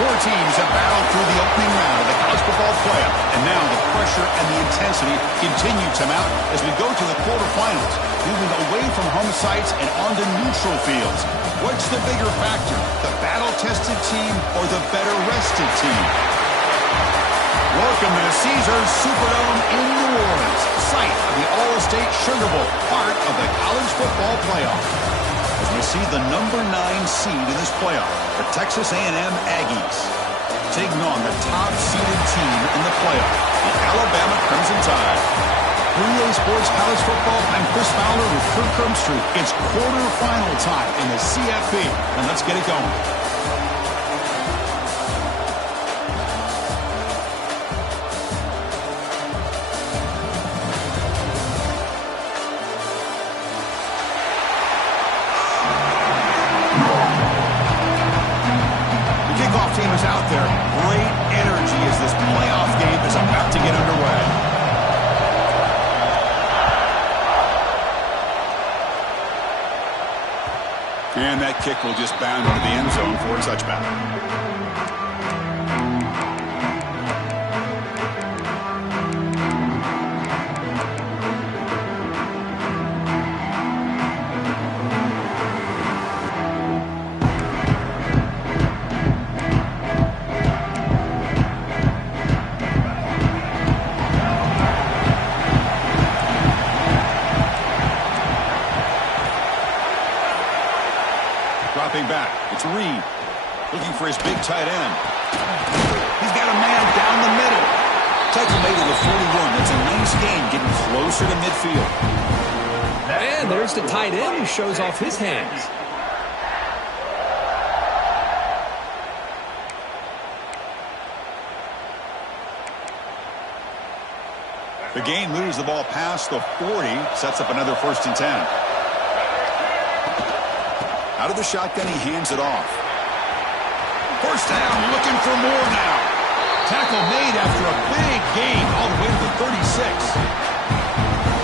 Four teams have battled through the opening round of the college football playoff, and now the pressure and the intensity continue to mount as we go to the quarterfinals, moving away from home sites and onto neutral fields. What's the bigger factor, the battle-tested team or the better-rested team? Welcome to the Caesars Superdome in New Orleans, site of the All-State Sugar Bowl, part of the college football playoff. As we see the number 9 seed in this playoff, the Texas A&M Aggies, taking on the top-seeded team in the playoff, the Alabama Crimson Tide. 3A Sports College Football, I'm Chris Fowler with Kirk Herbstreit. It's quarterfinal time in the CFP, and let's get it going. Team is out there. Great energy as this playoff game is about to get underway. And that kick will just bound into the end zone for a touchback. Dropping back, it's Reed, looking for his big tight end. He's got a man down the middle. Tackle made to the 41. That's a nice gain, getting closer to midfield. And there's the tight end who shows off his hands. The gain moves the ball past the 40, sets up another 1st and 10. Out of the shotgun, he hands it off. 1st down, looking for more now. Tackle made after a big gain all the way to the 36.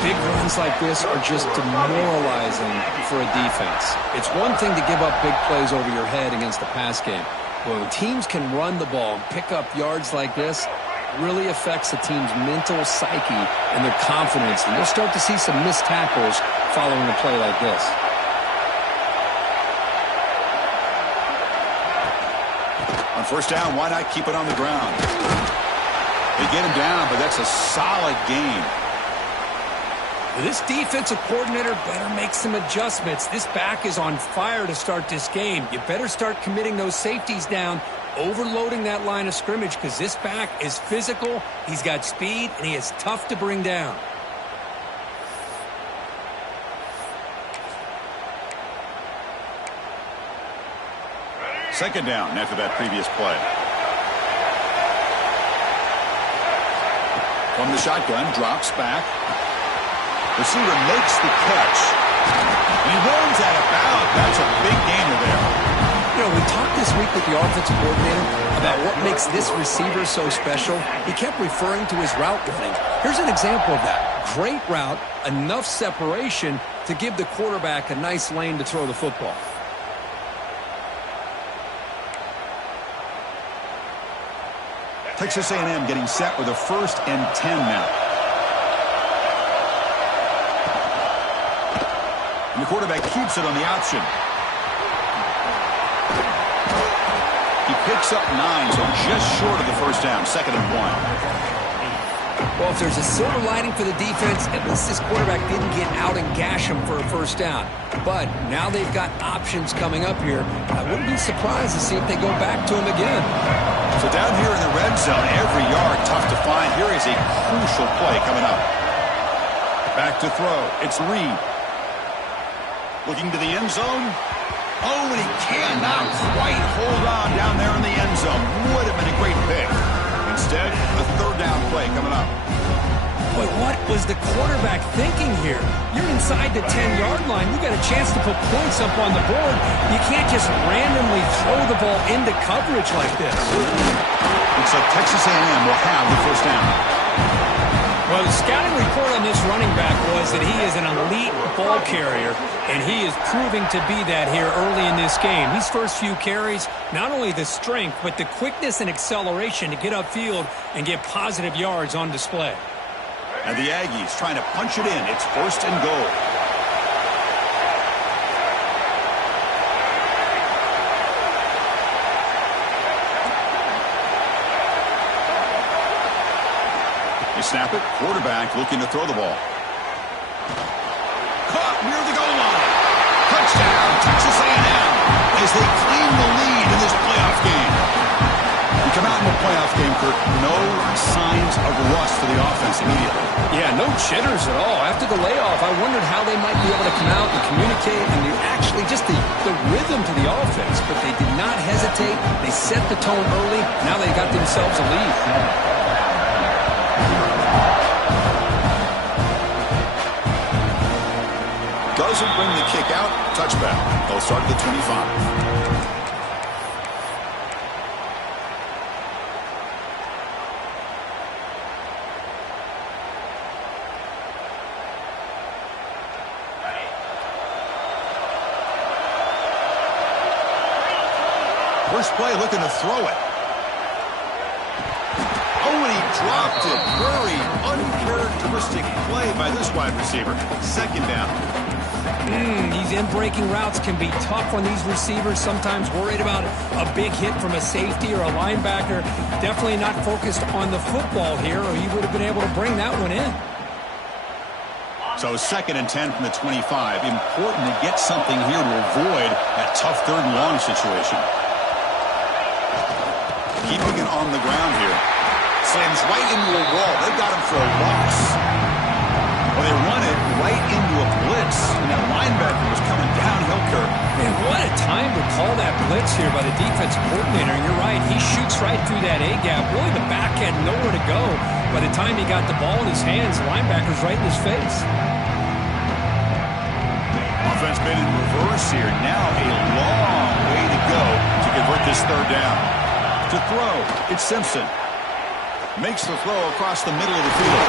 Big runs like this are just demoralizing for a defense. It's one thing to give up big plays over your head against the pass game. But when teams can run the ball and pick up yards like this, it really affects the team's mental psyche and their confidence. And you'll start to see some missed tackles following a play like this. On 1st down, why not keep it on the ground? They get him down, but that's a solid gain. This defensive coordinator better make some adjustments. This back is on fire to start this game. You better start committing those safeties down, overloading that line of scrimmage, because this back is physical, he's got speed, and he is tough to bring down. Second down after that previous play. From the shotgun, drops back. Receiver makes the catch. He runs out of bounds. That's a big gainer there. You know, we talked this week with the offensive coordinator about what makes this receiver so special. He kept referring to his route running. Here's an example of that. Great route, enough separation to give the quarterback a nice lane to throw the football. Texas A&M getting set with a 1st and 10 now. And the quarterback keeps it on the option. He picks up 9, so just short of the 1st down, 2nd and 1. Well, if there's a silver lining for the defense, at least this quarterback didn't get out and gash him for a 1st down. But now they've got options coming up here. I wouldn't be surprised to see if they go back to him again. So down here in the red zone, every yard tough to find. Here is a crucial play coming up. Back to throw. It's Reed. Looking to the end zone. Oh, and he cannot quite hold on down there in the end zone. Would have been a great pick. Instead, a 3rd down play coming up. Boy, what was the quarterback thinking here? You're inside the 10-yard line. You got a chance to put points up on the board. You can't just randomly throw the ball into coverage like this. Looks like Texas A&M will have the 1st down. Well, the scouting report on this running back was that he is an elite ball carrier, and he is proving to be that here early in this game. These first few carries, not only the strength, but the quickness and acceleration to get upfield and get positive yards on display. And the Aggies trying to punch it in. It's 1st and goal. They snap it. Quarterback looking to throw the ball. Caught near the goal line. Touchdown, Texas A&M, as they claim the lead in this playoff game. You come out in the playoff game, Kirk, no signs of rust for the offense immediately. Yeah, no jitters at all. After the layoff, I wondered how they might be able to come out and communicate and actually just the rhythm to the offense. But they did not hesitate. They set the tone early. Now they got themselves a lead. Doesn't bring the kick out. Touchback. They'll start at the 25. First play looking to throw it. Oh, and he dropped it. Very uncharacteristic play by this wide receiver. 2nd down. These in-breaking routes can be tough on these receivers, sometimes worried about a big hit from a safety or a linebacker. Definitely not focused on the football here, or he would have been able to bring that one in. So 2nd and 10 from the 25. Important to get something here to avoid that tough 3rd and long situation. Keeping it on the ground here. Slams right into a wall. They've got him for a loss. Well, they run it right into a blitz, and that linebacker was coming downhill, Kirk. Man, what a time to call that blitz here by the defensive coordinator. And you're right, he shoots right through that A-gap. Really, the back had nowhere to go. By the time he got the ball in his hands, the linebacker's right in his face. Offense made in reverse here. Now a long way to go to convert this 3rd down. To throw, it's Simpson. Makes the throw across the middle of the field.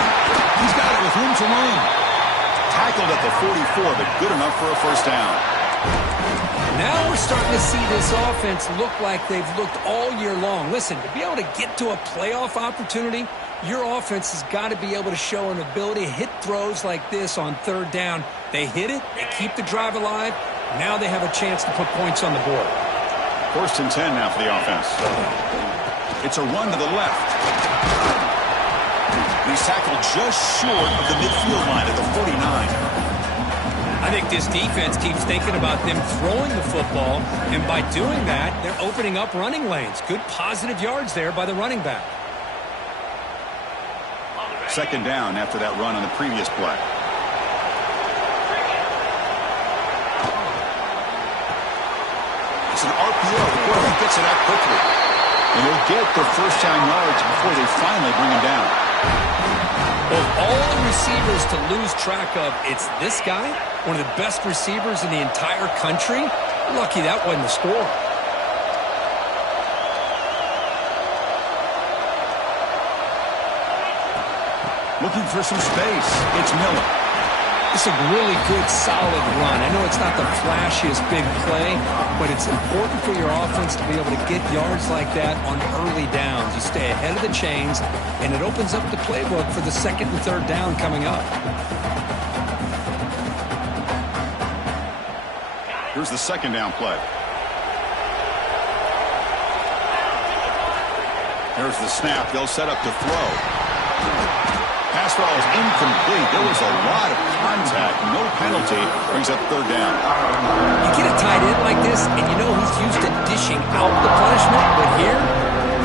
He's got it with room to run. Tackled at the 44, but good enough for a 1st down. Now we're starting to see this offense look like they've looked all year long. Listen, to be able to get to a playoff opportunity, your offense has got to be able to show an ability to hit throws like this on 3rd down. They hit it, they keep the drive alive. Now they have a chance to put points on the board. 1st and 10 now for the offense. It's a run to the left. He's tackled just short of the midfield line at the 49. I think this defense keeps thinking about them throwing the football, and by doing that, they're opening up running lanes. Good positive yards there by the running back. 2nd down after that run on the previous play. It's an RPO. The quarterback gets it out quickly. And he'll get the 1st down yards before they finally bring him down. Of all the receivers to lose track of, it's this guy, one of the best receivers in the entire country. Lucky that wasn't the score. Looking for some space. It's Miller. It's a really good, solid run. I know it's not the flashiest big play, but it's important for your offense to be able to get yards like that on early downs. You stay ahead of the chains, and it opens up the playbook for the 2nd and 3rd down coming up. Here's the 2nd down play. There's the snap. They'll set up to throw. Pass throw is incomplete. There was a lot of contact. No penalty. Brings up 3rd down. You get a tight end like this, and you know he's used to dishing out the punishment, but here,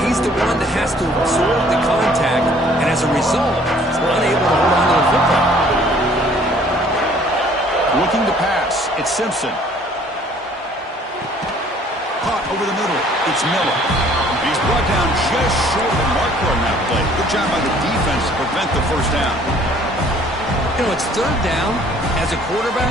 he's the one that has to absorb the contact, and as a result, he's unable to hold on to the football. Looking to pass. It's Simpson. Caught over the middle. It's Miller. He's brought down just short of the marker on that play. Good job by the defense to prevent the 1st down. You know, it's 3rd down. As a quarterback,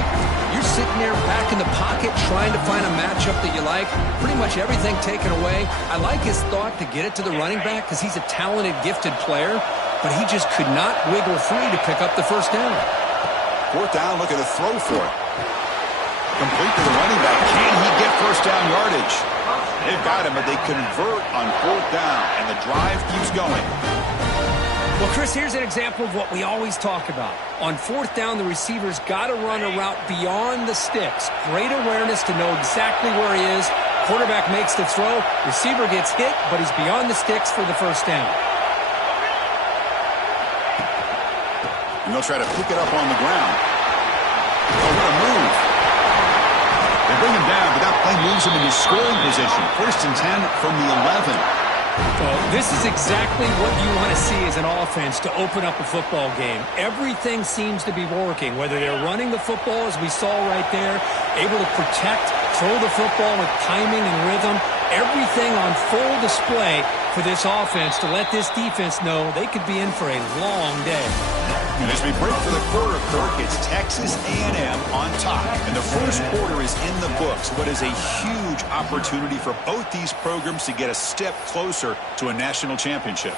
you're sitting there back in the pocket trying to find a matchup that you like. Pretty much everything taken away. I like his thought to get it to the running back because he's a talented, gifted player. but he just could not wiggle free to pick up the first down. Fourth down, look at the throw for it. Complete to the running back. Can he get first down yardage? They've got him, but they convert on fourth down, and the drive keeps going. Well, Chris, here's an example of what we always talk about. On fourth down, the receiver's got to run a route beyond the sticks. Great awareness to know exactly where he is. Quarterback makes the throw. Receiver gets hit, but he's beyond the sticks for the first down. And they'll try to pick it up on the ground. Oh, what a move. They bring him down, but that play moves him into scoring position. First and 10 from the 11. Well, this is exactly what you want to see as an offense to open up a football game. Everything seems to be working, whether they're running the football, as we saw right there, able to protect, throw the football with timing and rhythm. Everything on full display for this offense to let this defense know they could be in for a long day. And as we break for the quarter, Kirk, it's Texas A&M on top. And the first quarter is in the books. What is a huge opportunity for both these programs to get a step closer to a national championship.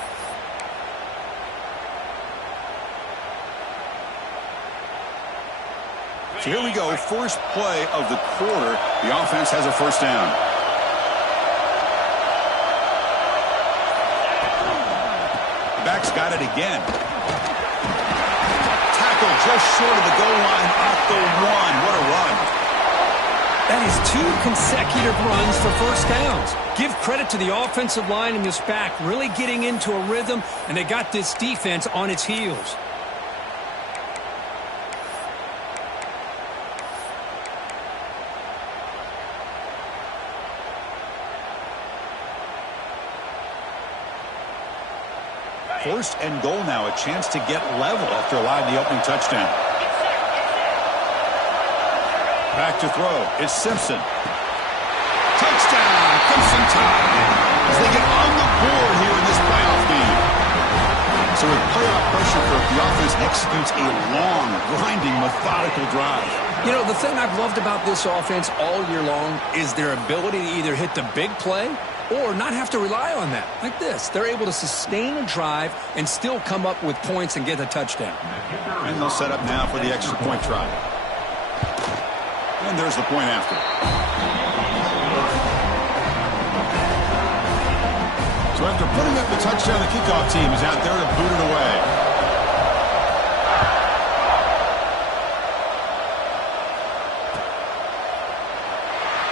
So here we go. First play of the quarter. The offense has a first down. The back's got it again. Just short of the goal line at the one. What a run. That is 2 consecutive runs for first downs. Give credit to the offensive line and this back really getting into a rhythm, and they got this defense on its heels. First and goal now, a chance to get level after allowing the opening touchdown. Back to throw. It's Simpson. Touchdown, Crimson Tide, as they get on the board here in this playoff game. So with playoff pressure, Kirk, the offense executes a long, grinding, methodical drive. You know, the thing I've loved about this offense all year long is their ability to either hit the big play or not have to rely on that. Like this. They're able to sustain a drive and still come up with points and get a touchdown. And they'll set up now for the extra point try. And there's the point after. So after putting up the touchdown, the kickoff team is out there to boot it away.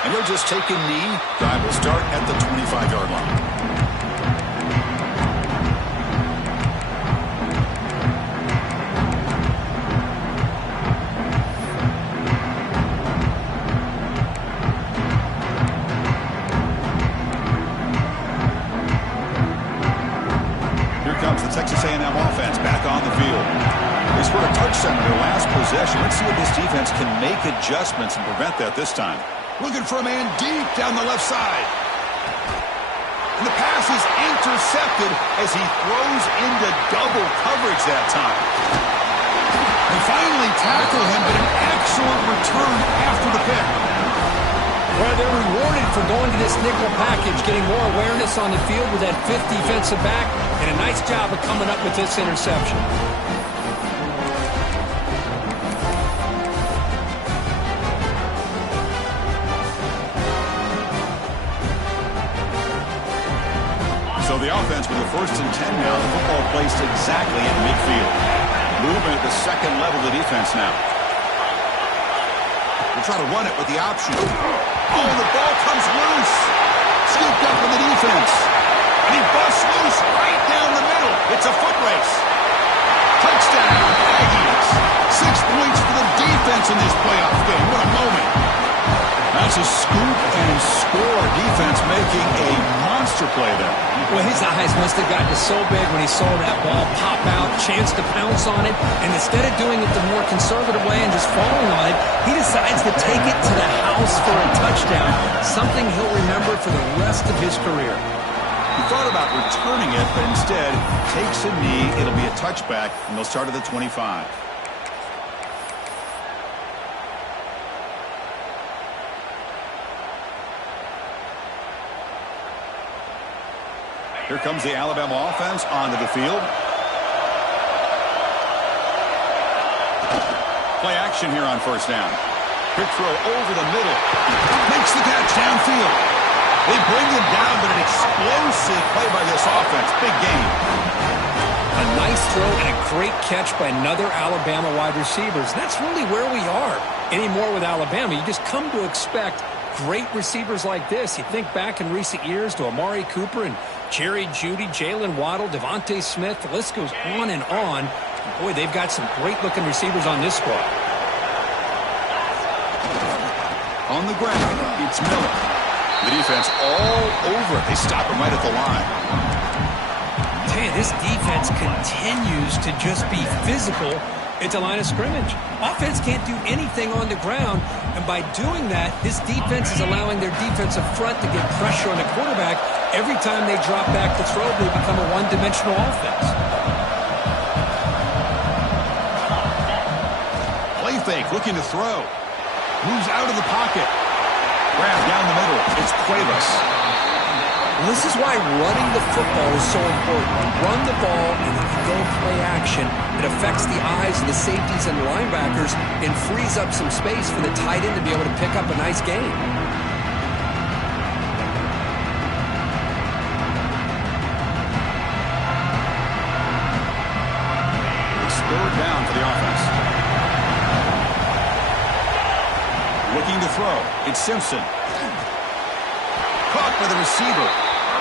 And they'll just take a knee. Drive will start at the 25-yard line. Here comes the Texas A&M offense back on the field. They scored a touchdown in their last possession. Let's see if this defense can make adjustments and prevent that this time. Looking for a man deep down the left side. And the pass is intercepted as he throws into double coverage that time. They finally tackle him, but an excellent return after the pick. Well, they're rewarded for going to this nickel package, getting more awareness on the field with that fifth defensive back, and a nice job of coming up with this interception. So the offense with the first and 10 now. The football placed exactly at midfield. Movement at the second level of the defense now. We'll try to run it with the option. Oh, the ball comes loose. Scooped up in the defense. And he busts loose right down the middle. It's a foot race. Touchdown, Aggies. 6 points for the defense in this playoff game. What a moment. That's a scoop and score. Defense making a monster play there. Well, his eyes must have gotten so big when he saw that ball pop out, chance to pounce on it, and instead of doing it the more conservative way and just falling on it, he decides to take it to the house for a touchdown, something he'll remember for the rest of his career. He thought about returning it, but instead takes a knee. It'll be a touchback, and they'll start at the 25. Here comes the Alabama offense onto the field. Play action here on first down. Quick throw over the middle. Makes the catch downfield. They bring him down, but an explosive play by this offense. Big game. A nice throw and a great catch by another Alabama wide receiver. That's really where we are anymore with Alabama. You just come to expect great receivers like this. You think back in recent years to Amari Cooper and Jerry Jeudy, Jalen Waddle, Devontae Smith. The list goes on and on. Boy, they've got some great-looking receivers on this squad. On the ground, it's Miller. The defense all over it. They stop him right at the line. Tell you, this defense continues to just be physical at the line of scrimmage. Offense can't do anything on the ground, and by doing that, this defense is allowing their defensive front to get pressure on the quarterback. Every time they drop back to throw, they become a one-dimensional offense. Play fake, looking to throw. Moves out of the pocket. Grab down the middle. It's Cuevas. This is why running the football is so important. You run the ball and then you go play action. It affects the eyes of the safeties and linebackers and frees up some space for the tight end to be able to pick up a nice game. It's third down for the offense. Looking to throw. It's Simpson. Caught by the receiver.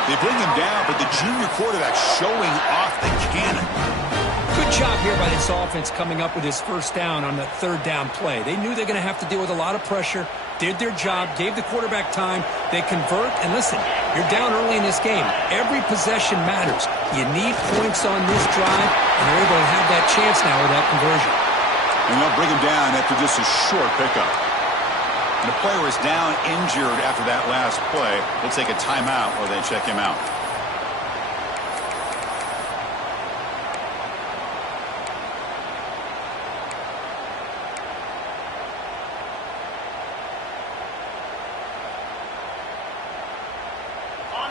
They bring him down, but the junior quarterback showing off the cannon. Good job here by this offense coming up with his first down on the third down play. They knew they're going to have to deal with a lot of pressure, did their job, gave the quarterback time. They convert, and listen, you're down early in this game. Every possession matters. You need points on this drive, and they're able to have that chance now with that conversion. And they'll bring him down after just a short pickup. And the player is down injured after that last play. They'll take a timeout or they check him out.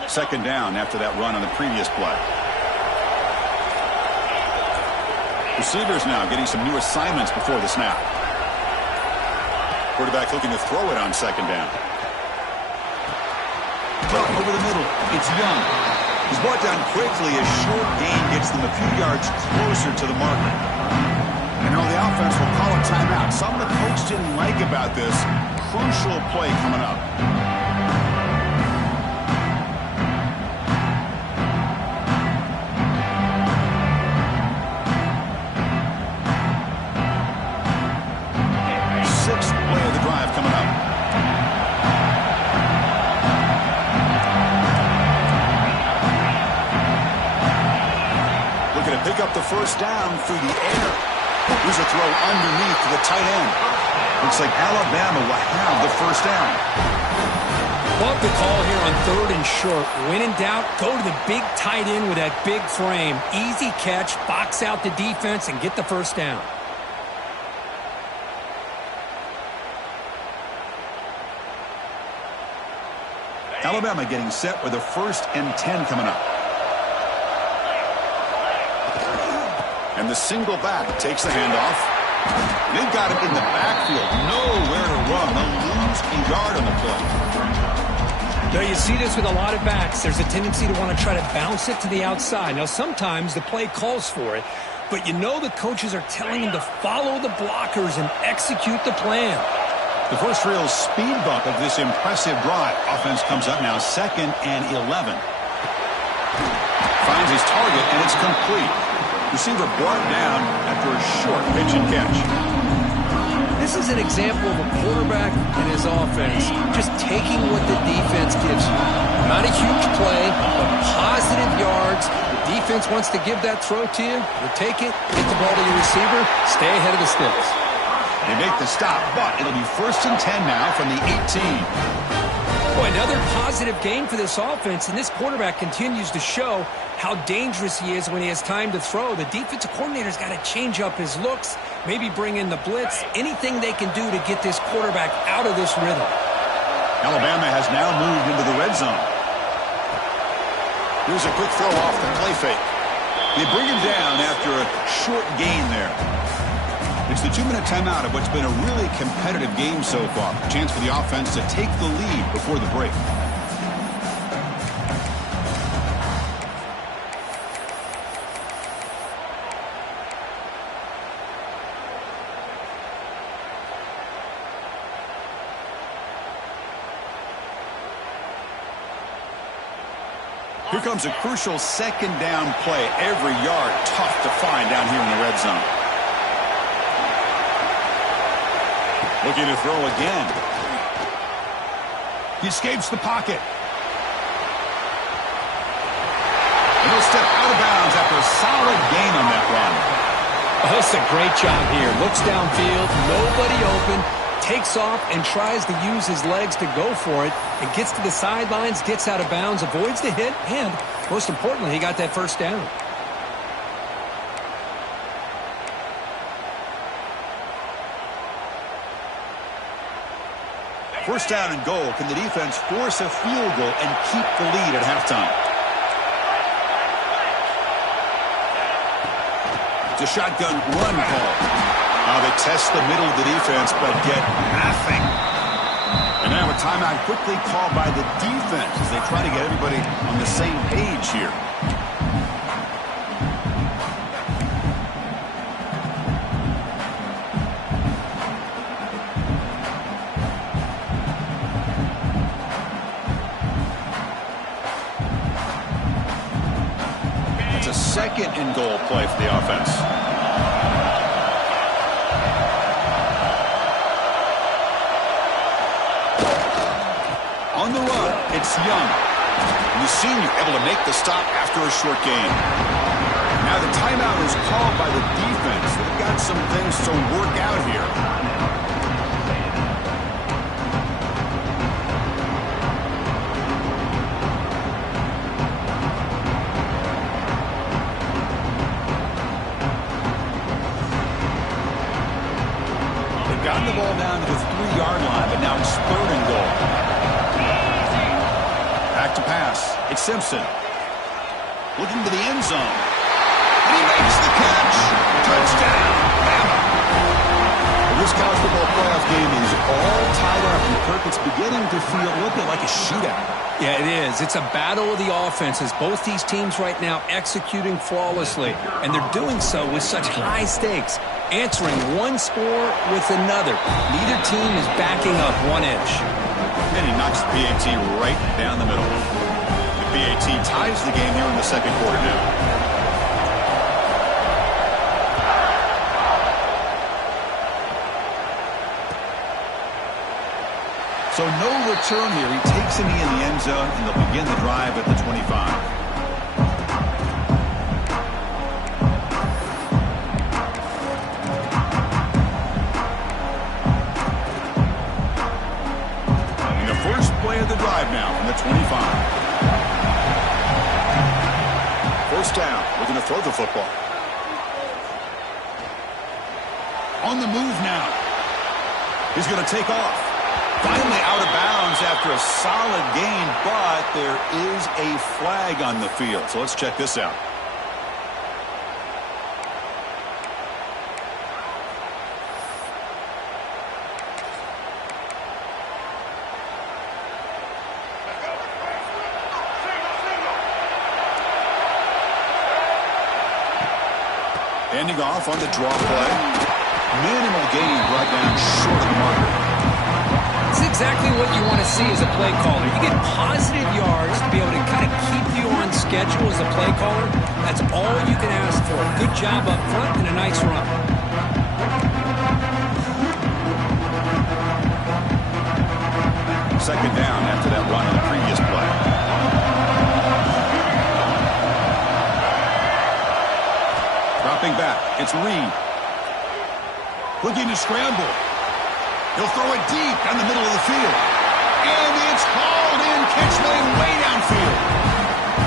Second down after that run on the previous play. Receivers now getting some new assignments before the snap. Quarterback looking to throw it on second down. Brought over the middle. It's Young. He's brought down quickly. A short gain gets them a few yards closer to the marker. And now the offense will call a timeout. Something the coach didn't like about this. Crucial play coming up. Sixth play of the drive coming up. Looking to pick up the first down through the air. Here's a throw underneath to the tight end. Looks like Alabama will have the first down. Love the call here on third and short. When in doubt, go to the big tight end with that big frame. Easy catch, box out the defense, and get the first down. Alabama getting set with a 1st and 10 coming up. And the single back takes the handoff. They've got him in the backfield. Nowhere to run. They'll lose a yard on the play. Now you see this with a lot of backs. There's a tendency to want to try to bounce it to the outside. Now sometimes the play calls for it, but you know the coaches are telling him to follow the blockers and execute the plan. The first real speed bump of this impressive drive. Offense comes up now 2nd and 11. Finds his target, and it's complete. Receiver brought down after a short pitch and catch. This is an example of a quarterback and his offense just taking what the defense gives you. Not a huge play, but positive yards. The defense wants to give that throw to you. You take it, get the ball to your receiver, stay ahead of the sticks. They make the stop, but it'll be 1st and 10 now from the 18. Boy, another positive game for this offense, and this quarterback continues to show how dangerous he is when he has time to throw. The defensive coordinator's got to change up his looks, maybe bring in the blitz, anything they can do to get this quarterback out of this rhythm. Alabama has now moved into the red zone. Here's a quick throw off the play fake. They bring him down after a short gain there. It's the 2-minute timeout of what's been a really competitive game so far. A chance for the offense to take the lead before the break. Here comes a crucial second down play. Every yard tough to find down here in the red zone. Looking to throw again. He escapes the pocket. And he'll step out of bounds after a solid gain on that run. Oh, that's a great job here. Looks downfield, nobody open, takes off and tries to use his legs to go for it. It gets to the sidelines, gets out of bounds, avoids the hit, and most importantly, he got that first down. First down and goal. Can the defense force a field goal and keep the lead at halftime? It's a shotgun run call. They test the middle of the defense, but get nothing. And now a timeout quickly called by the defense as they try to get everybody on the same page here. It's a second and goal play for the offense. On the run, it's Young. The senior able to make the stop after a short gain. Now the timeout is called by the defense. They've got some things to work out here. They've gotten the ball down to the 3-yard line, but now it's third and goal. Back to pass. It's Simpson. Looking to the end zone. And he makes the catch. Touchdown. Bama. This college football playoff game is all tied up, and Kirk, it's beginning to feel a little bit like a shootout. Yeah, it is. It's a battle of the offenses. Both these teams right now executing flawlessly, and they're doing so with such high stakes, answering one score with another. Neither team is backing up 1 inch. And he knocks the PAT right down the middle. The PAT ties the game here in the second quarter now. So no return here. He takes a knee in the end zone, and they'll begin the drive at the 25. Of the drive now from the 25. First down. Looking to throw the football. On the move now. He's going to take off. Finally out of bounds after a solid gain, but there is a flag on the field. So let's check this out. Ending off on the draw play. Minimal gain right down short of the marker. It's exactly what you want to see as a play caller. You get positive yards to be able to kind of keep you on schedule as a play caller. That's all you can ask for. Good job up front and a nice run. Second down after that run on the previous play. Dropping back, it's Reed. Looking to scramble. He'll throw it deep down the middle of the field. And it's hauled in, catch made way downfield.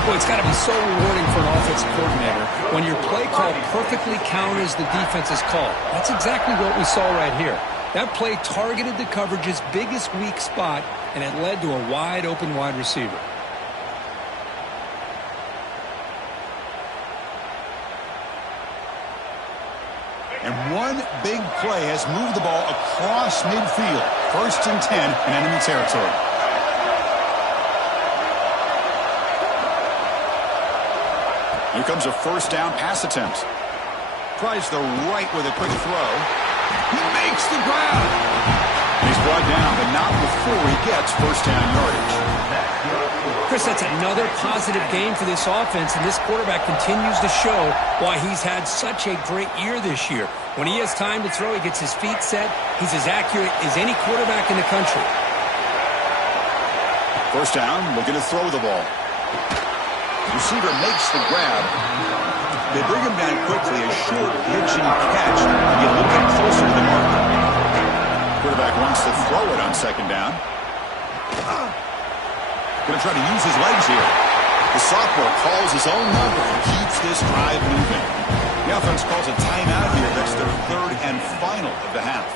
Boy, it's got to be so rewarding for an offensive coordinator when your play call perfectly counters the defense's call. That's exactly what we saw right here. That play targeted the coverage's biggest weak spot, and it led to a wide open wide receiver. And one big play has moved the ball across midfield. 1st and 10 in enemy territory. Here comes a 1st down pass attempt. Tries the right with a quick throw. He makes the grab. He's brought down, but not before he gets 1st down yardage. Chris, that's another positive game for this offense, and this quarterback continues to show why he's had such a great year this year. When he has time to throw, he gets his feet set. He's as accurate as any quarterback in the country. 1st down, looking to throw the ball. Receiver makes the grab. They bring him down quickly, a short hitch and catch to get a little bit closer to the mark. Quarterback wants to throw it on 2nd down. Going to try to use his legs here. The sophomore calls his own number and keeps this drive moving. The offense calls a timeout here. That's their 3rd and final of the half.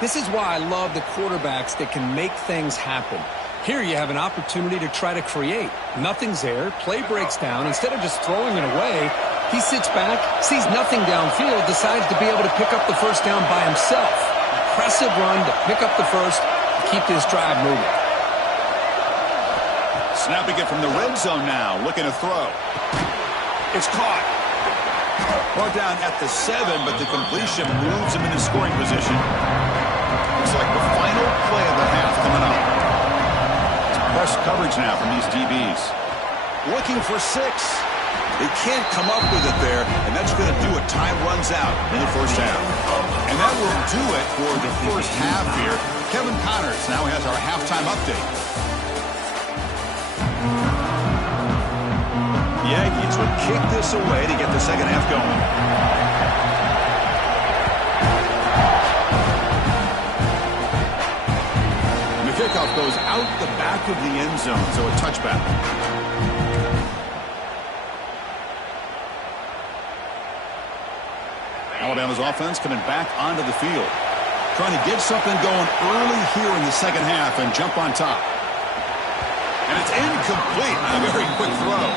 This is why I love the quarterbacks that can make things happen. Here you have an opportunity to try to create. Nothing's there. Play breaks down. Instead of just throwing it away, he sits back, sees nothing downfield, decides to be able to pick up the 1st down by himself. Impressive run to pick up the 1st, to keep this drive moving. Snapping it from the red zone now, looking to throw. It's caught. Brought down at the 7, but the completion moves him into scoring position. Looks like the final play of the half coming up. Press coverage now from these DBs. Looking for 6. They can't come up with it there, and that's going to do it. Time runs out in the 1st half. And that will do it for the 1st half here. Kevin Connors now has our halftime update. The Yankees would kick this away to get the 2nd half going. Kickoff goes out the back of the end zone, so a touchback. Alabama's offense coming back onto the field. Trying to get something going early here in the 2nd half and jump on top. And it's incomplete on a very quick throw.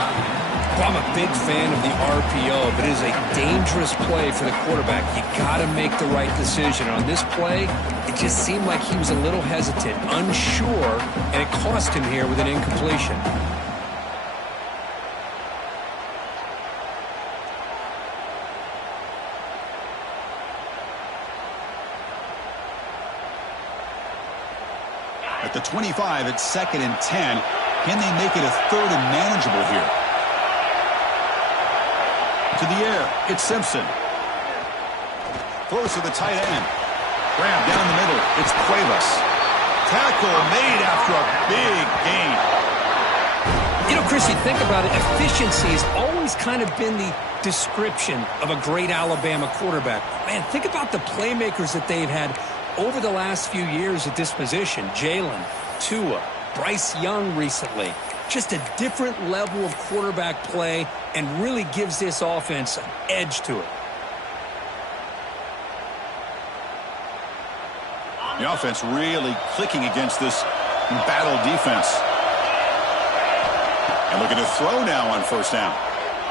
Well, I'm a big fan of the RPO, but it is a dangerous play for the quarterback. You got to make the right decision. On this play, it just seemed like he was a little hesitant, unsure, and it cost him here with an incompletion. At the 25, it's 2nd and 10. Can they make it a 3rd and manageable here? To the air, it's Simpson. Throws to the tight end. Grab down the middle, it's Cuevas. Tackle made after a big gain. You know, Chris, you think about it, efficiency has always kind of been the description of a great Alabama quarterback. Man, think about the playmakers that they've had over the last few years at this position. Jalen, Tua, Bryce Young recently. Just a different level of quarterback play and really gives this offense an edge to it. The offense really clicking against this battle defense. And looking to throw now on 1st down.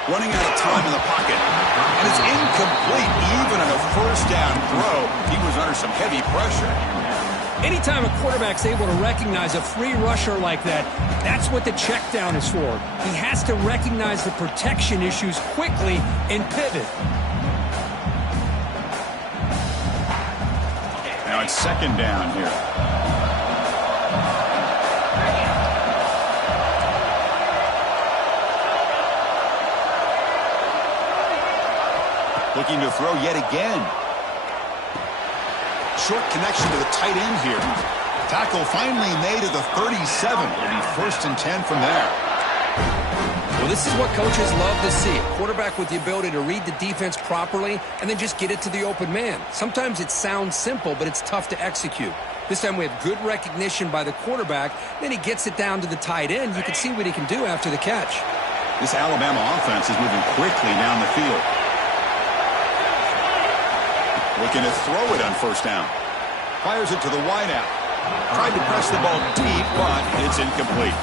Running out of time in the pocket. And it's incomplete. Even on a 1st down throw, he was under some heavy pressure. Anytime a quarterback's able to recognize a free rusher like that, that's what the check down is for. He has to recognize the protection issues quickly and pivot. Now it's 2nd down here. Looking to throw yet again. Short connection to the tight end here. Tackle finally made at the 37. It'll be 1st and 10 from there. Well, this is what coaches love to see. A quarterback with the ability to read the defense properly and then just get it to the open man. Sometimes it sounds simple, but it's tough to execute. This time we have good recognition by the quarterback. Then he gets it down to the tight end. You can see what he can do after the catch. This Alabama offense is moving quickly down the field. Looking to throw it on 1st down. Fires it to the wideout. Tried to press the ball deep, but it's incomplete.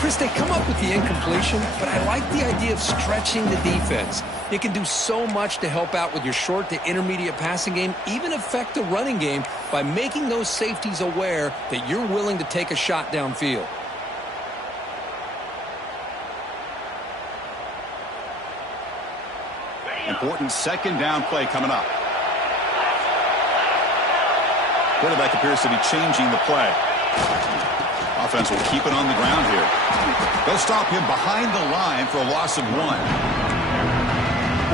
Chris, they come up with the incompletion, but I like the idea of stretching the defense. It can do so much to help out with your short to intermediate passing game, even affect the running game by making those safeties aware that you're willing to take a shot downfield. Important second down play coming up. Quarterback appears to be changing the play. Offense will keep it on the ground here. They'll stop him behind the line for a loss of 1. Well,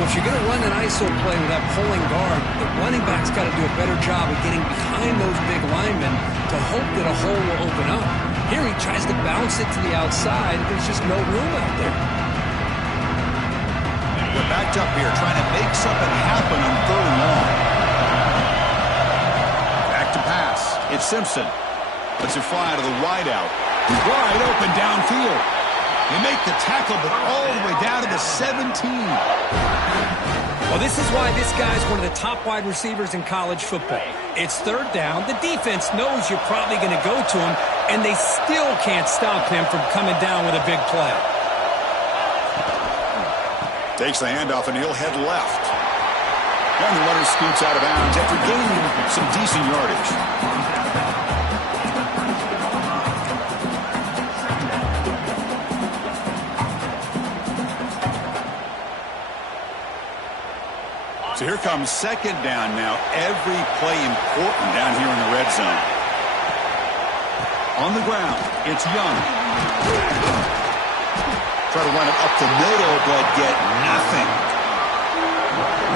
if you're going to run an ISO play with that pulling guard, the running back's got to do a better job of getting behind those big linemen to hope that a hole will open up. Here he tries to bounce it to the outside. There's just no room out there. They're backed up here trying to make something happen on 3rd and long. Back to pass. It's Simpson. Lets it fly to the wideout. Wide open downfield. They make the tackle, but all the way down to the 17. Well, this is why this guy's one of the top wide receivers in college football. It's 3rd down. The defense knows you're probably going to go to him, and they still can't stop him from coming down with a big play. Takes the handoff, and he'll head left. And the runner scoots out of bounds after gaining some decent yardage. So here comes 2nd down now. Every play important down here in the red zone. On the ground, it's Young. Try to run it up the middle, but get nothing.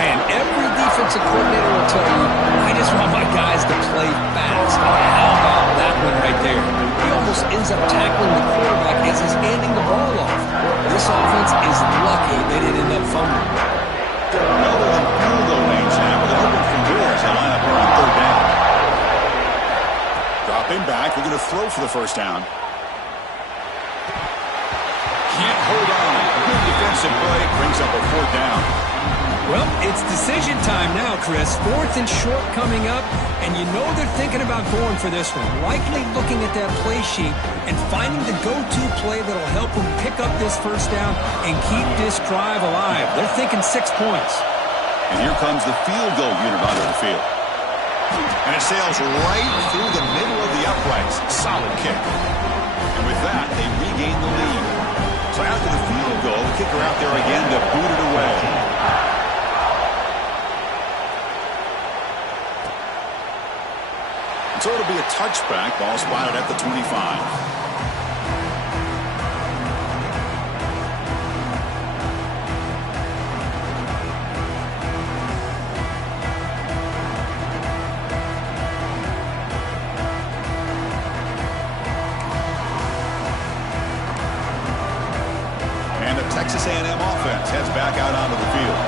Man, every defensive coordinator will tell you, I just want my guys to play fast. How about that one right there? He almost ends up tackling the quarterback as he's handing the ball off. This offense is lucky they didn't end up fumbling. Well, they're in field goal range now, but they're hoping for more as they line up here on 3rd down. Dropping back, they're going to throw for the 1st down. Can't hold on. Good defensive play brings up a 4th down. Well, it's decision time now, Chris. 4th and short coming up, and you know they're thinking about going for this one. Likely looking at that play sheet and finding the go-to play that'll help them pick up this 1st down and keep this drive alive. They're thinking 6 points. And here comes the field goal unit onto the field. And it sails right through the middle of the uprights. Solid kick. And with that, they regain the lead. So after the field goal, the kicker out there again to boot it away. So it'll be a touchback. Ball spotted at the 25. And the Texas A&M offense heads back out onto the field.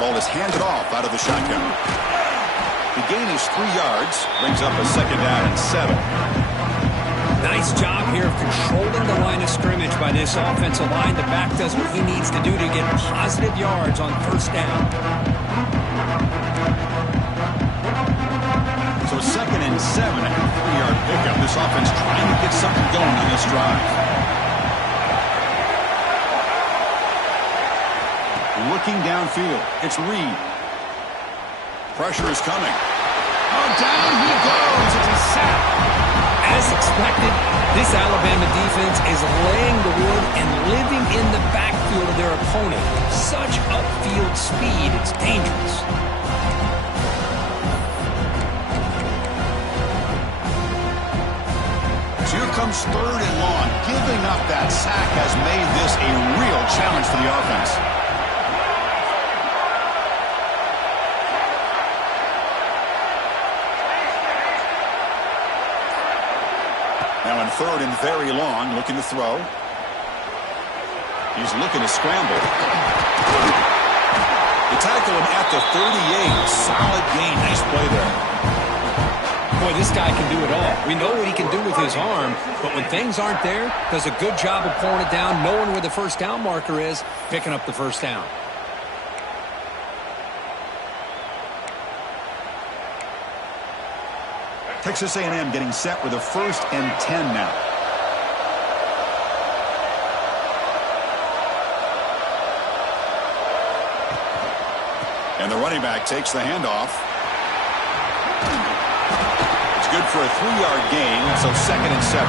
Ball is handed off out of the shotgun. The gain is 3 yards, brings up a 2nd down and 7. Nice job here of controlling the line of scrimmage by this offensive line. The back does what he needs to do to get positive yards on 1st down. So 2nd and 7 after a 3-yard pickup. This offense trying to get something going on this drive. Looking downfield, it's Reed. Pressure is coming. Oh, down he goes. It's a sack. As expected, this Alabama defense is laying the wood and living in the backfield of their opponent. Such upfield speed, it's dangerous. So here comes 3rd and long. Giving up that sack has made this a real challenge for the offense. Now in 3rd and very long, looking to throw. He's looking to scramble. They tackle him at the 38. Solid gain. Nice play there. Boy, this guy can do it all. We know what he can do with his arm, but when things aren't there, does a good job of pulling it down, knowing where the 1st down marker is, picking up the 1st down. Texas A&M getting set with a 1st and 10 now. And the running back takes the handoff. It's good for a 3-yard gain, so 2nd and 7.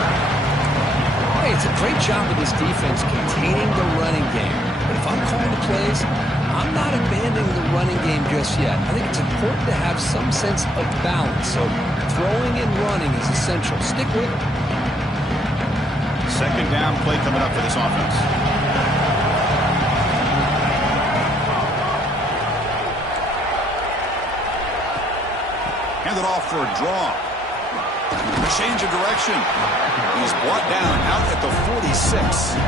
Hey, it's a great job of this defense containing the running game. But if I'm calling the plays, I'm not abandoning the running game just yet. I think it's important to have some sense of balance. So throwing and running is essential. Stick with it. 2nd down play coming up for this offense. Handed off for a draw. Change of direction. He's brought down out at the 46.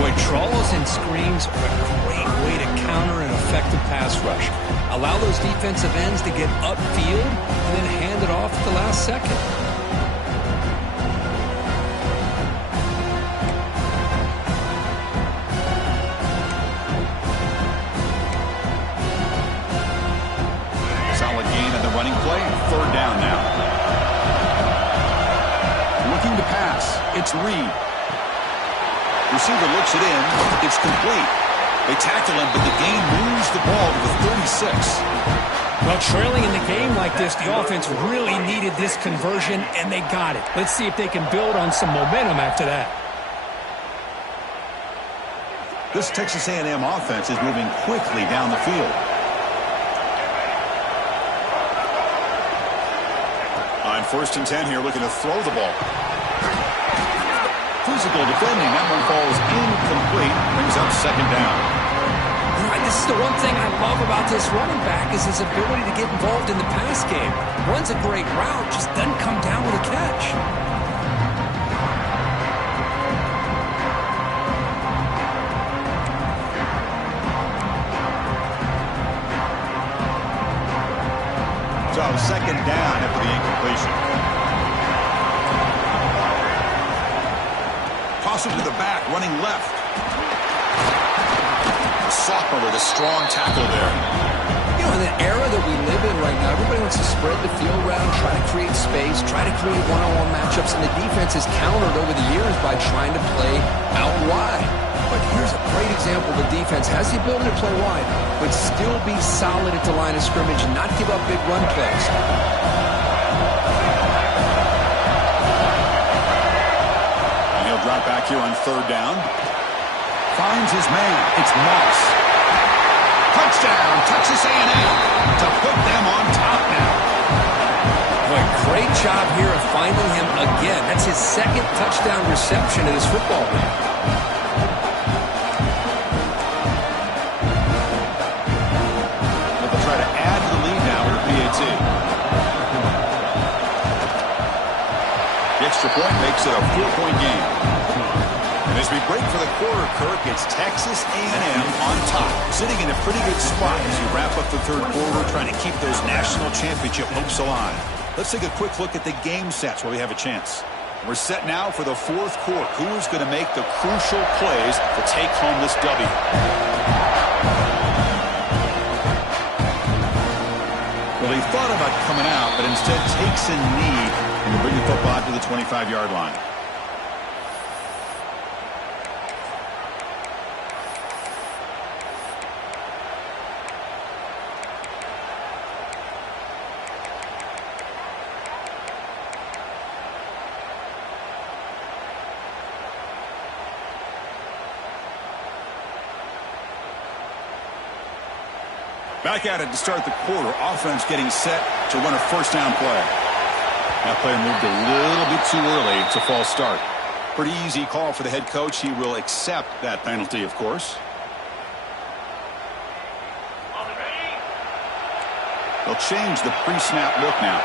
Boy, draws and screens are a great way to counter an effective pass rush. Allow those defensive ends to get upfield and then hand it off at the last second. Solid gain in the running play. 3rd down now. Looking to pass. It's Reed. Receiver looks it in. It's complete. They tackle him, but the gain moves the ball to the 36. Well, trailing in the game like this, the offense really needed this conversion, and they got it. Let's see if they can build on some momentum after that. This Texas A&M offense is moving quickly down the field. On 1st and 10 here, looking to throw the ball. Physical defending. That one falls incomplete. Brings up 2nd down. This is the one thing I love about this running back is his ability to get involved in the pass game. Runs a great route, just doesn't come down with a catch. So 2nd down after the incompletion. Toss him to the back, running left. Sophomore with a strong tackle there. You know, in the era that we live in right now, everybody wants to spread the field around, try to create space, try to create one-on-one matchups, and the defense has countered over the years by trying to play out wide. But here's a great example. The defense has the ability to play wide, but still be solid at the line of scrimmage and not give up big run plays. And he'll drop back here on 3rd down. Finds his man. It's Moss. Touchdown, Texas A&M to put them on top now. Boy, great job here of finding him again. That's his 2nd touchdown reception in this football game. They'll try to add to the lead now with PAT. The extra point makes it a 4-point game. And as we break for the quarter, Kirk, it's Texas A&M on top, sitting in a pretty good spot as you wrap up the 3rd quarter, trying to keep those national championship hopes alive. Let's take a quick look at the game sets where we have a chance. We're set now for the 4th quarter. Who is going to make the crucial plays to take home this W? Well, he thought about coming out, but instead takes a knee and will bring the football out to the 25-yard line. Back at it to start the quarter. Offense getting set to run a 1st down play. That play moved a little bit too early. It's a false start. Pretty easy call for the head coach. He will accept that penalty, of course. They'll change the pre-snap look now.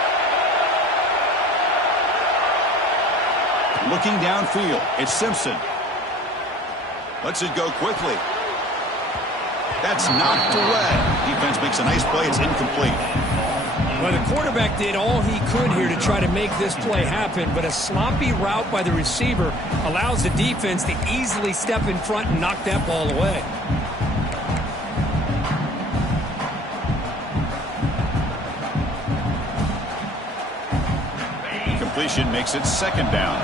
Looking downfield. It's Simpson. Lets it go quickly. That's knocked away. Defense makes a nice play. It's incomplete. Well, the quarterback did all he could here to try to make this play happen, but a sloppy route by the receiver allows the defense to easily step in front and knock that ball away. completion makes it second down.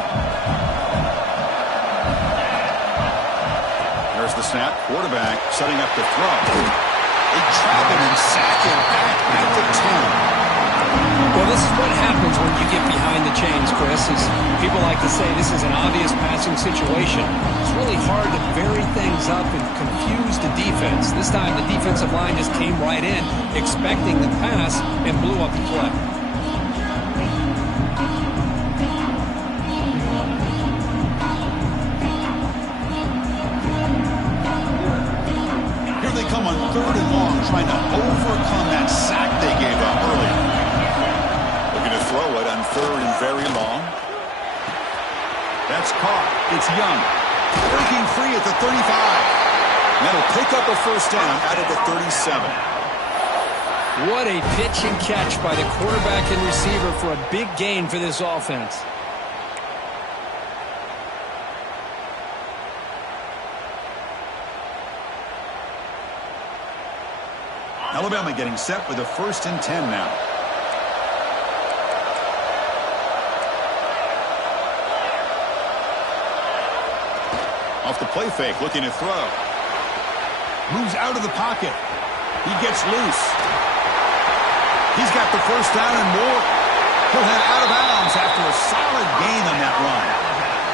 There's the snap. Quarterback setting up the throw. They trap him and sack him back at the 10. Well, this is what happens when you get behind the chains, Chris. As people like to say, this is an obvious passing situation. It's really hard to vary things up and confuse the defense. This time, the defensive line just came right in, expecting the pass, and blew up the play. Here they come on 3rd and long, trying to overcome that sack they gave up earlier. Looking to throw it on 3rd and very long. That's caught. It's Young. Breaking free at the 35. And that'll pick up a first down out of the 37. What a pitch and catch by the quarterback and receiver for a big gain for this offense. Alabama getting set with a 1st and 10 now. Off the play fake, looking to throw. Moves out of the pocket. He gets loose. He's got the first down and more. He'll head out of bounds after a solid gain on that run.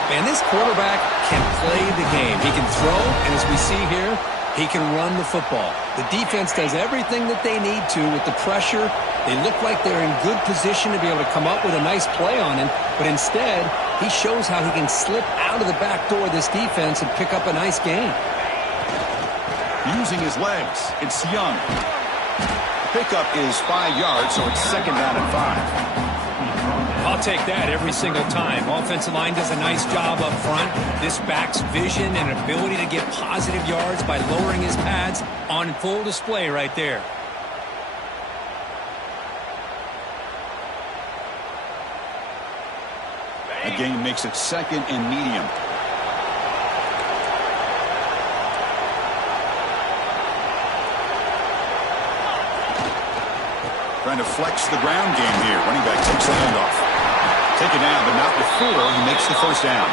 Man, this quarterback can play the game. He can throw, and as we see here, he can run the football. The defense does everything that they need to with the pressure. They look like they're in good position to be able to come up with a nice play on him, but instead, he shows how he can slip out of the back door of this defense and pick up a nice gain. Using his legs, it's Young. Pickup is 5 yards, so it's 2nd down and 5. I'll take that every single time. Offensive line does a nice job up front. This back's vision and ability to get positive yards by lowering his pads on full display right there. A gain makes it 2nd and medium. Trying to flex the ground game here. Running back takes the handoff. Taken down, but not with 4. He makes the first down.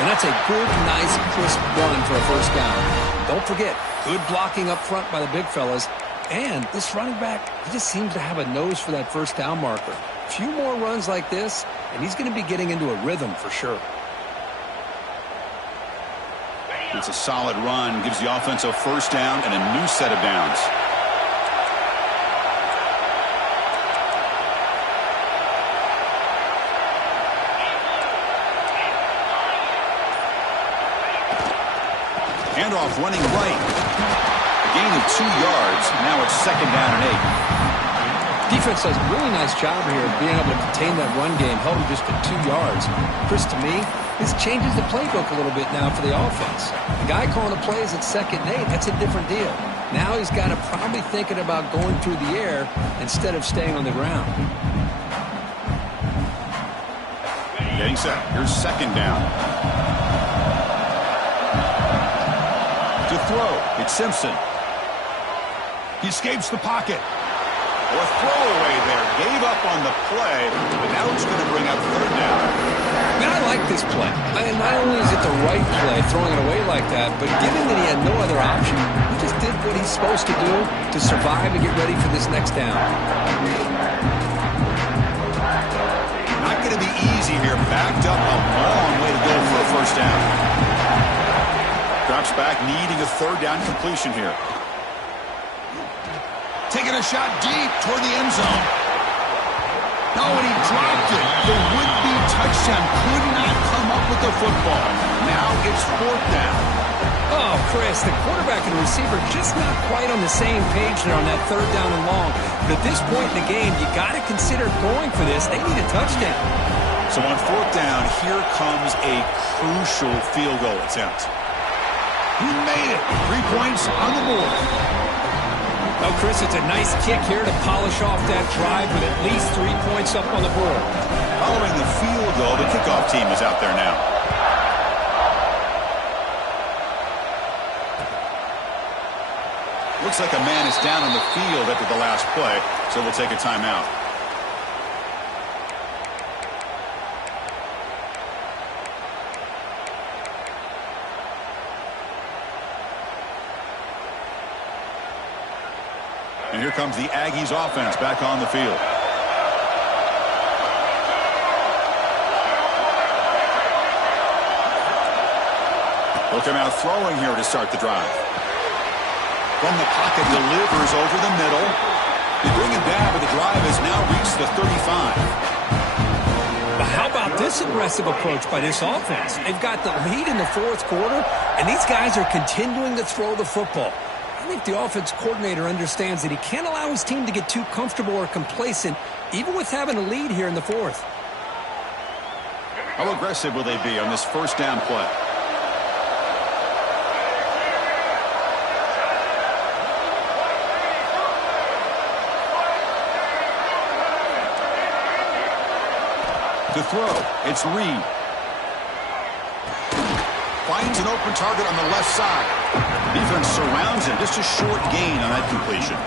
And that's a good, nice, crisp run for a first down. Don't forget, good blocking up front by the big fellas. And this running back, he just seems to have a nose for that first down marker. A few more runs like this, and he's going to be getting into a rhythm for sure. It's a solid run. Gives the offense a first down and a new set of downs. Handoff running right. A gain of 2 yards. Now it's 2nd down and 8. Defense does a really nice job here of being able to contain that run game, held him just to 2 yards. Chris, to me, this changes the playbook a little bit now for the offense. The guy calling the plays at 2nd and 8, that's a different deal. Now he's got to probably thinking about going through the air instead of staying on the ground. Getting set. Here's 2nd down. To throw, it's Simpson. He escapes the pocket. A throwaway there. Gave up on the play, but now it's going to bring up 3rd down. Man, I like this play. Not only is it the right play, throwing it away like that, but given that he had no other option, he just did what he's supposed to do to survive and get ready for this next down. Not going to be easy here. Backed up a long way to go for a first down. Drops back, needing a 3rd down completion here. Taking a shot deep toward the end zone. No, and he dropped it. The would-be touchdown could not come up with the football. Now it's 4th down. Oh, Chris, the quarterback and receiver just not quite on the same page there on that 3rd down and long. But at this point in the game, you got to consider going for this. They need a touchdown. So on 4th down, here comes a crucial field goal attempt. He made it. 3 points on the board. Oh, Chris, it's a nice kick here to polish off that drive with at least 3 points up on the board. Following the field goal, the kickoff team is out there now. Looks like a man is down on the field after the last play, so we'll take a timeout. And here comes the Aggies offense back on the field. Look him out throwing here to start the drive. From the pocket, delivers over the middle. They bring him down, but the drive has now reached the 35. But how about this aggressive approach by this offense? They've got the lead in the fourth quarter, and these guys are continuing to throw the football. I think the offense coordinator understands that he can't allow his team to get too comfortable or complacent, even with having a lead here in the fourth. How aggressive will they be on this first down play? To throw, it's Reed. Finds an open target on the left side. Defense surrounds him. Just a short gain on that completion.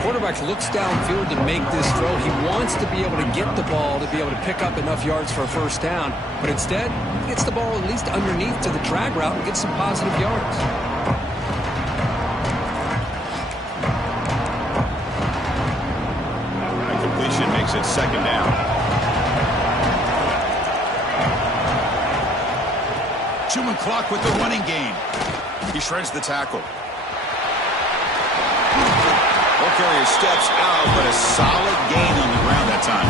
Quarterback looks downfield to make this throw. He wants to be able to get the ball to be able to pick up enough yards for a first down. But instead, he gets the ball at least underneath to the drag route and gets some positive yards. That completion makes it second down. Chewing clock with the running game. He shreds the tackle. Ball carrier steps out, but a solid gain on the ground that time.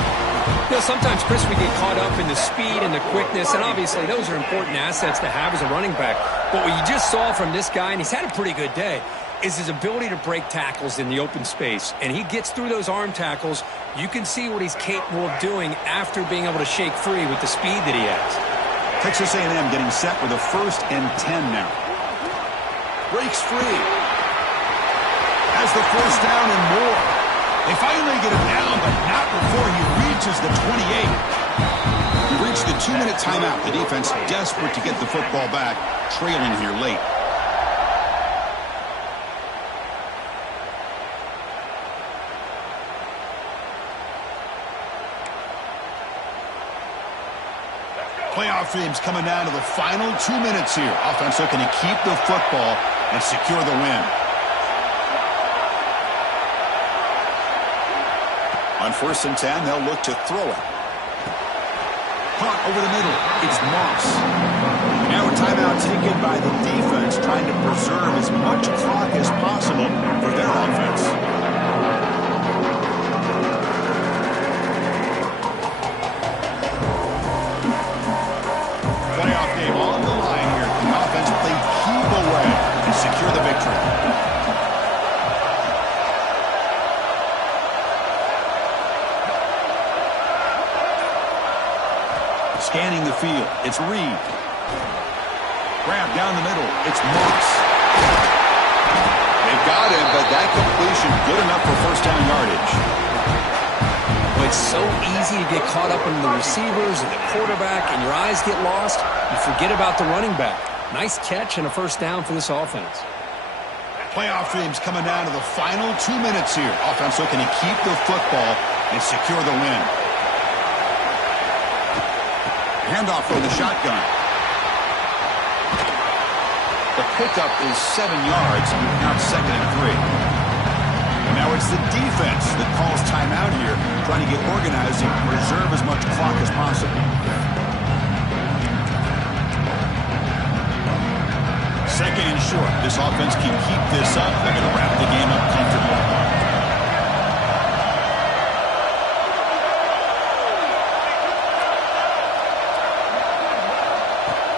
You know, sometimes, Chris, we get caught up in the speed and the quickness, and obviously those are important assets to have as a running back. But what you just saw from this guy, and he's had a pretty good day, is his ability to break tackles in the open space. And he gets through those arm tackles. You can see what he's capable of doing after being able to shake free with the speed that he has. Texas A&M getting set with a 1st and 10 now. Breaks free. Has the first down and more. They finally get him down, but not before he reaches the 28. We reach the 2-minute timeout. The defense desperate to get the football back, trailing here late. Playoff teams coming down to the final 2 minutes here. Offense looking to keep the football and secure the win. On 1st and 10, they'll look to throw it. Caught over the middle. It's Moss. Now a timeout taken by the defense, trying to preserve as much clock as possible for their offense. Playoff game on the line here. The offense played keep away and secure the victory. Scanning the field, it's Reed. Grab down the middle, it's Moss. They got him, but that completion good enough for first down yardage. It's so easy to get caught up in the receivers or the quarterback, and your eyes get lost. You forget about the running back. Nice catch and a first down for this offense. Playoff teams coming down to the final 2 minutes here. Offense looking to keep the football and secure the win. Handoff from the shotgun. The pickup is 7 yards. Now it's 2nd and 3. Now it's the defense that calls timeout here, trying to get organized and preserve as much clock as possible. 2nd and short. This offense can keep this up. They're going to wrap the game up comfortably.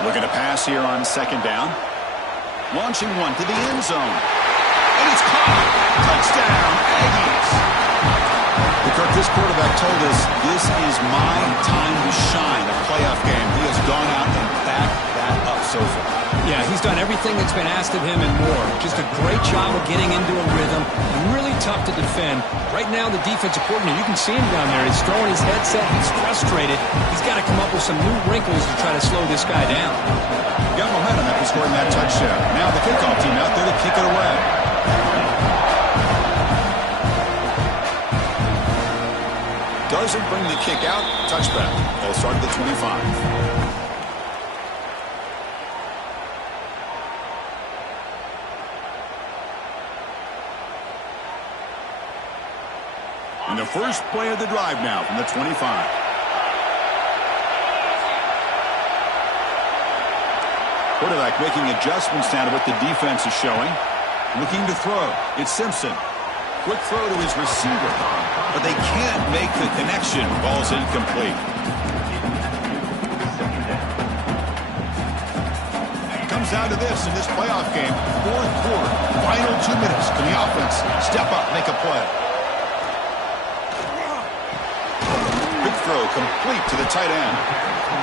Looking to pass here on 2nd down. Launching one to the end zone. And it's caught. Touchdown, Aggies. Kirk, this quarterback told us this is my time to shine, a playoff game. He has gone out and backed that up so far. Yeah, he's done everything that's been asked of him and more. Just a great job of getting into a rhythm. Really tough to defend. Right now, the defensive coordinator, you can see him down there. He's throwing his headset. He's frustrated. He's got to come up with some new wrinkles to try to slow this guy down. Got momentum after scoring that touchdown. Now the kickoff team out there to kick it away. Doesn't bring the kick out. Touchback. They'll start at the 25. And the first play of the drive now from the 25. Quarterback making adjustments now to what the defense is showing. Looking to throw. It's Simpson. Quick throw to his receiver. But they can't make the connection. Ball's incomplete. Comes down to this in this playoff game. Fourth quarter. Final 2 minutes. Can the offense step up, make a play? Big throw complete to the tight end.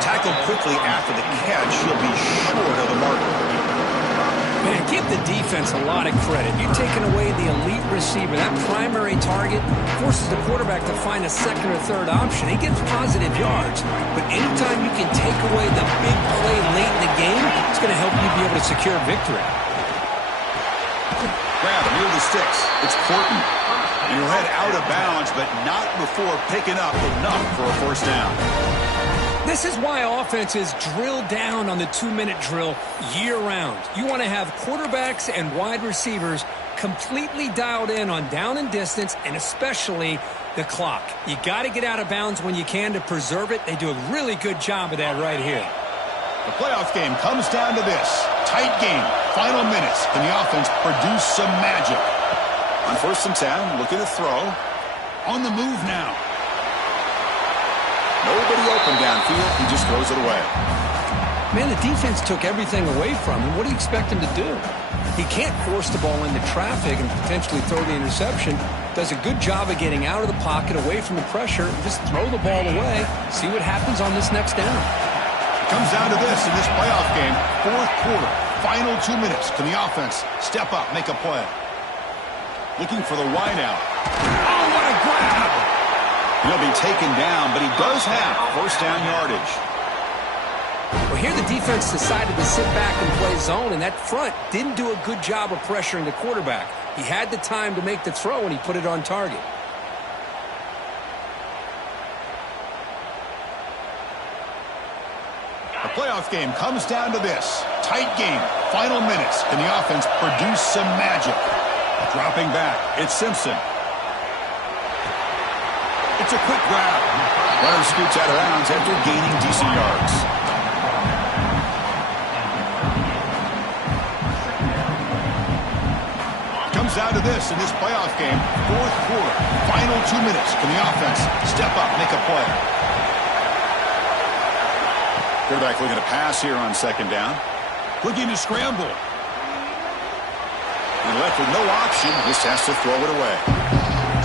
Tackled quickly after the catch. He'll be short of the marker. Man, give the defense a lot of credit. You're taking away the elite receiver. That primary target forces the quarterback to find a second or third option. He gets positive yards. But anytime you can take away the big play late in the game, it's going to help you be able to secure victory. Grab near the sticks. It's Corton. And he'll head out of bounds, but not before picking up enough for a first down. This is why offenses drill down on the 2-minute drill year-round. You want to have quarterbacks and wide receivers completely dialed in on down and distance, and especially the clock. You got to get out of bounds when you can to preserve it. They do a really good job of that right here. The playoff game comes down to this. Tight game. Final minutes. Can the offense produce some magic? On 1st and 10, looking to throw. On the move now. Nobody open downfield. He just throws it away. Man, the defense took everything away from him. What do you expect him to do? He can't force the ball into traffic and potentially throw the interception. Does a good job of getting out of the pocket, away from the pressure. Just throw the ball away. See what happens on this next down. It comes down to this in this playoff game. Fourth quarter. Final 2 minutes. Can the offense step up, make a play? Looking for the wideout. Oh, what a grab! He'll be taken down, but he does have first down yardage. Well, here the defense decided to sit back and play zone, and that front didn't do a good job of pressuring the quarterback. He had the time to make the throw, and he put it on target. The playoff game comes down to this. Tight game. Final minutes. Can the offense produce some magic? Dropping back. It's Simpson. It's a quick grab. Runner scoots out of bounds after gaining decent yards. Comes down to this in this playoff game. Fourth quarter. Final 2 minutes. Can the offense step up, make a play? Quarterback looking to pass here on 2nd down. Looking to scramble. And left with no option. Just has to throw it away.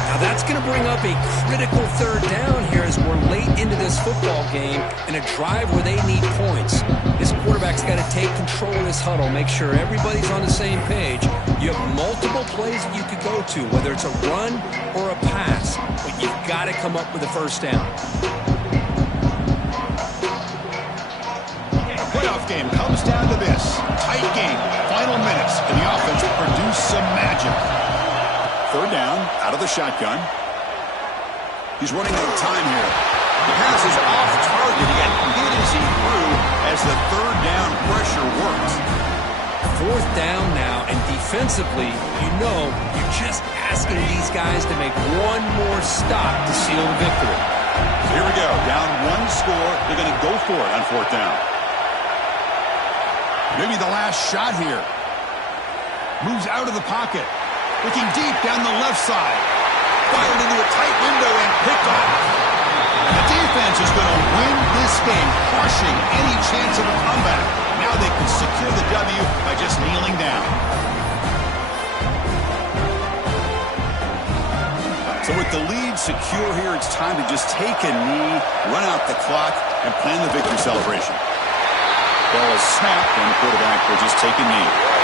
Now that's going to bring up a critical 3rd down here as we're late into this football game in a drive where they need points. This quarterback's got to take control of this huddle, make sure everybody's on the same page. You have multiple plays that you could go to, whether it's a run or a pass, but you've got to come up with a first down. The playoff game comes down to this. Tight game. Final minutes. Can the offense produce some magic? 3rd down, out of the shotgun. He's running out of time here. The pass is off target. He got hit as he threw as the 3rd down pressure works. 4th down now, and defensively, you're just asking these guys to make one more stop to seal the victory. Here we go. Down 1 score. They're going to go for it on 4th down. Maybe the last shot here. Moves out of the pocket. Looking deep down the left side. Fired into a tight window and picked off. The defense is going to win this game, crushing any chance of a comeback. Now they can secure the W by just kneeling down. So with the lead secure here, it's time to just take a knee, run out the clock, and plan the victory celebration. Ball is snapped, and the quarterback will just take a knee.